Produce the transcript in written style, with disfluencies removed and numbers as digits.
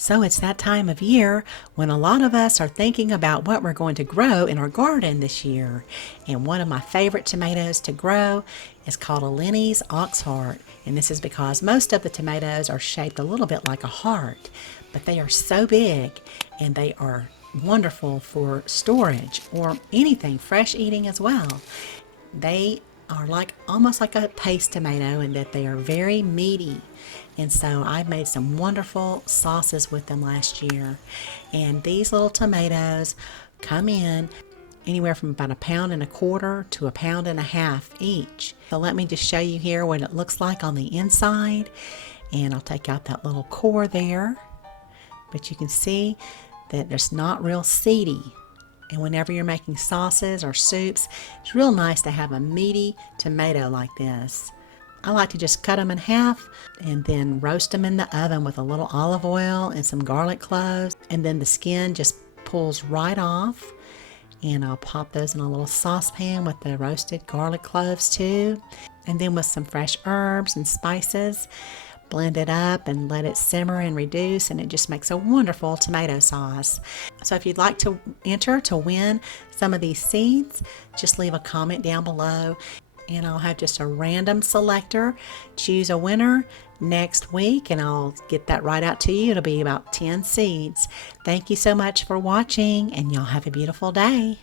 So it's that time of year when a lot of us are thinking about what we're going to grow in our garden this year. And one of my favorite tomatoes to grow is called a Linnie's Oxheart. And this is because most of the tomatoes are shaped a little bit like a heart, but they are so big and they are wonderful for storage or anything fresh eating as well. They are almost like a paste tomato in that they are very meaty. And so I made some wonderful sauces with them last year. And these little tomatoes come in anywhere from about 1.25 pounds to 1.5 pounds each. So let me just show you here what it looks like on the inside. And I'll take out that little core there. But you can see that it's not real seedy. And whenever you're making sauces or soups, it's real nice to have a meaty tomato like this. I like to just cut them in half and then roast them in the oven with a little olive oil and some garlic cloves. And then the skin just pulls right off. And I'll pop those in a little saucepan with the roasted garlic cloves too. And then with some fresh herbs and spices, blend it up and let it simmer and reduce, and it just makes a wonderful tomato sauce. So if you'd like to enter to win some of these seeds, just leave a comment down below and I'll have just a random selector choose a winner next week, and I'll get that right out to you. It'll be about 10 seeds. Thank you so much for watching, and y'all have a beautiful day.